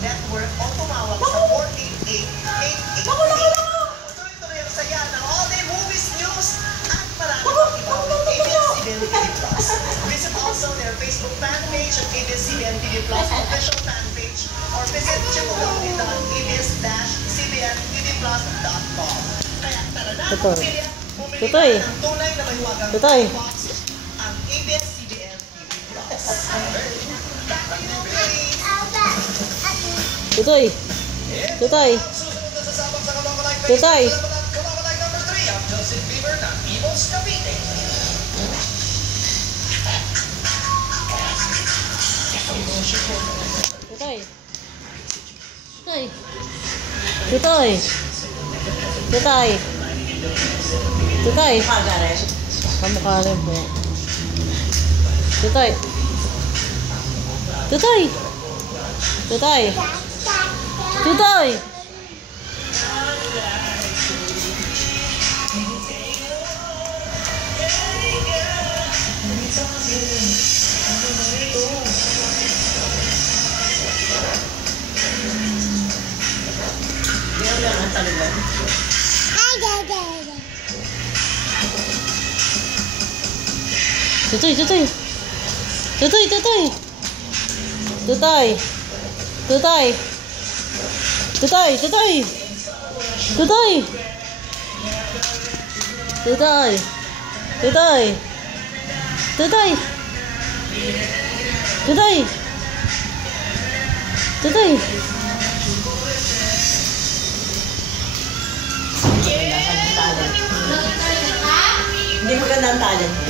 network o tumawag sa 488-888. Tuloy-tuloy ang saya ng all-day movies, news, at marami pang iba with ABS-CBN TV Plus. Visit also their Facebook fan page at ABS-CBN TV Plus official fan page or visit www.abs-cbntvplus.com. Kaya tara na, pumili ka ng tunay na mahiwagang box ang ABS-CBN TV Plus. Back to you, please. Tutoy. Tutoy. Tutoy. Kababalay number 3 ang Justin Bieber ng Imus Cavite. Tutoy. Tutoy. Tutoy. Tutoy. Tutoy. Kamukha rin po. Tutoy. Tutoy. Tutoy. Tutoy. Tutoy, tutoy. Tutoy, tutoy. Tutoy. Tutoy. Tutoy, tutoy. Tutoy. Tutoy. Tutoy. Tutoy. Tutoy. Tutoy. Hindi maganda ang talent.